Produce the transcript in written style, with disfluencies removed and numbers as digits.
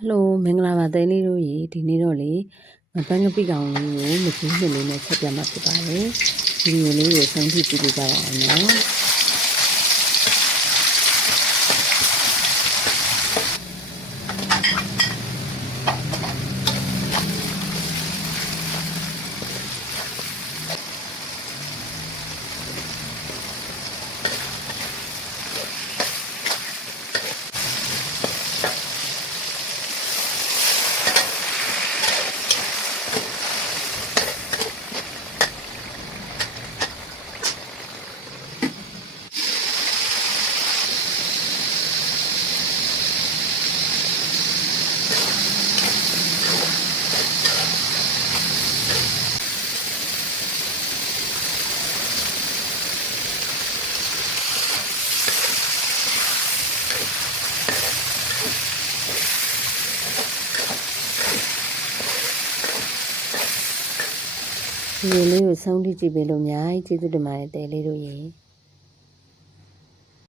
Hello မင်္ဂလာပါတဲလေးတို့ရေဒီနေ့တော့လေပန်းကပိကောင်လေးကိုမကြီးနှစ်လေးနဲ့ချက်ပြမှာဖြစ်ပါတယ်ဒီလိုလေးကိုဆုံးဖြတ်ကြည့်ကြပါအောင်နော်ဒီလေးကိုဆုံးဖြတ်ကြည့်ပေးလို့အများကြီးကျေးဇူးတင်ပါတယ်တဲလေးတို့ရေ